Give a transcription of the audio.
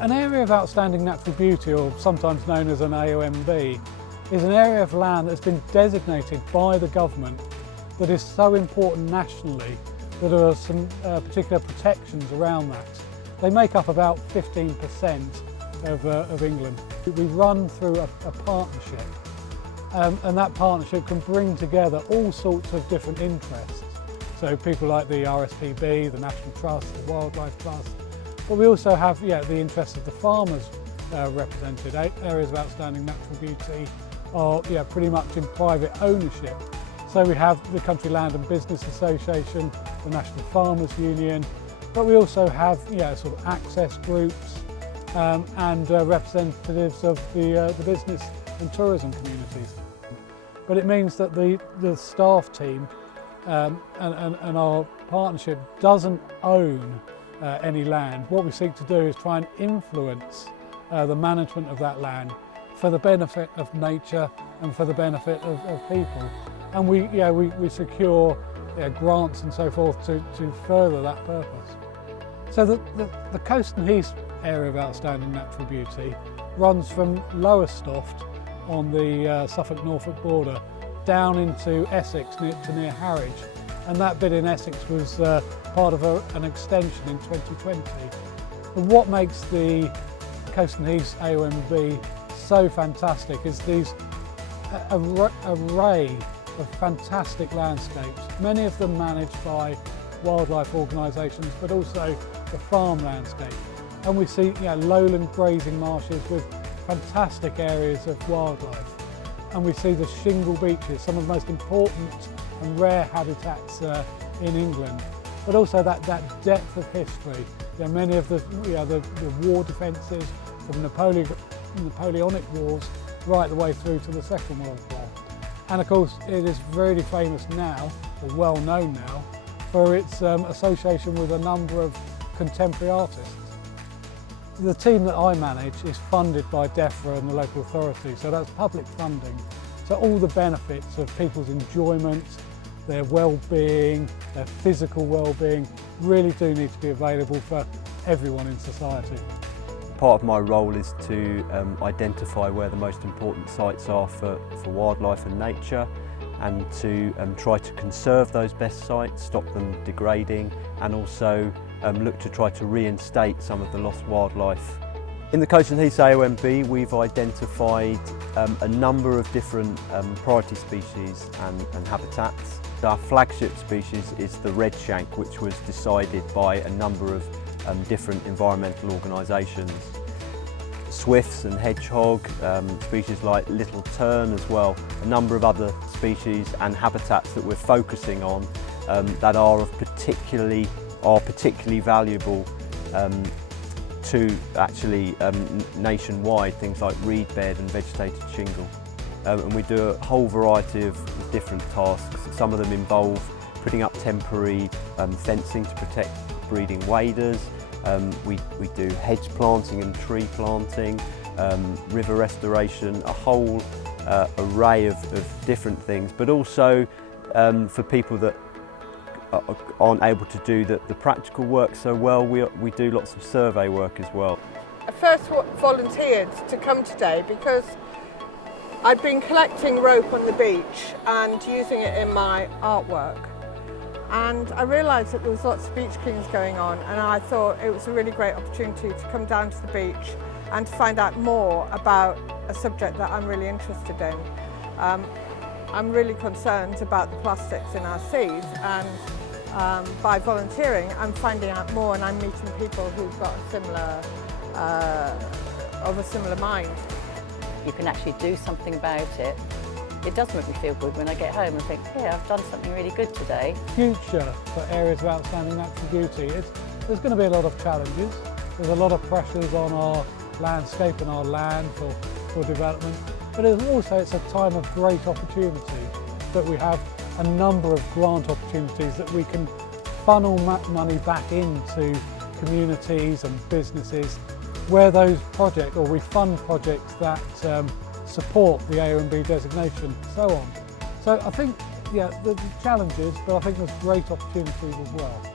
An area of outstanding natural beauty, or sometimes known as an AONB, is an area of land that's been designated by the government that is so important nationally that there are some particular protections around that. They make up about 15% of England. We run through a partnership, and that partnership can bring together all sorts of different interests. So people like the RSPB, the National Trust, the Wildlife Trust, but we also have the interests of the farmers represented. Areas of outstanding natural beauty are pretty much in private ownership. So we have the Country Land and Business Association, the National Farmers Union, but we also have sort of access groups and representatives of the business and tourism communities. But it means that the staff team and our partnership doesn't own any land. What we seek to do is try and influence the management of that land for the benefit of nature and for the benefit of people. And we secure grants and so forth to further that purpose. So the Coast and Heaths area of outstanding natural beauty runs from Lowestoft on the Suffolk-Norfolk border down into Essex to near Harwich, and that bit in Essex was part of an extension in 2020. And what makes the Coast and Heaths AONB so fantastic is these array of fantastic landscapes, many of them managed by wildlife organisations, but also the farm landscape. And we see lowland grazing marshes with fantastic areas of wildlife. And we see the shingle beaches, some of the most important and rare habitats in England. But also that depth of history. Many of the war defences from Napoleonic Wars right the way through to the Second World War. And of course it is really famous now, or well known now, for its association with a number of contemporary artists. The team that I manage is funded by DEFRA and the local authority, so that's public funding. So all the benefits of people's enjoyment, their well-being, their physical well-being, really do need to be available for everyone in society. Part of my role is to identify where the most important sites are for wildlife and nature, and to try to conserve those best sites, stop them degrading, and also look to try to reinstate some of the lost wildlife. In the Coast and Heaths AONB, we've identified a number of different priority species and habitats. Our flagship species is the redshank, which was decided by a number of different environmental organisations. Swifts and hedgehog, species like little tern as well, a number of other species and habitats that we're focusing on that are particularly valuable to actually nationwide, things like reed bed and vegetated shingle. And we do a whole variety of different tasks. Some of them involve putting up temporary fencing to protect breeding waders. We do hedge planting and tree planting, river restoration, a whole array of different things, but also for people that aren't able to do the practical work so well, we do lots of survey work as well. I first volunteered to come today because I'd been collecting rope on the beach and using it in my artwork. And I realised that there was lots of beach cleans going on, and I thought it was a really great opportunity to come down to the beach and to find out more about a subject that I'm really interested in. I'm really concerned about the plastics in our seas, and by volunteering I'm finding out more, and I'm meeting people who've got a similar mind. You can actually do something about it. It does make me feel good when I get home and think, yeah, I've done something really good today. Future for areas of outstanding natural beauty, there's going to be a lot of challenges. There's a lot of pressures on our landscape and our land for development, but it's a time of great opportunity, that we have a number of grant opportunities that we can funnel money back into communities and businesses where those projects, or we fund projects that support the AONB designation and so on. So I think, the challenges, but I think there's great opportunities as well.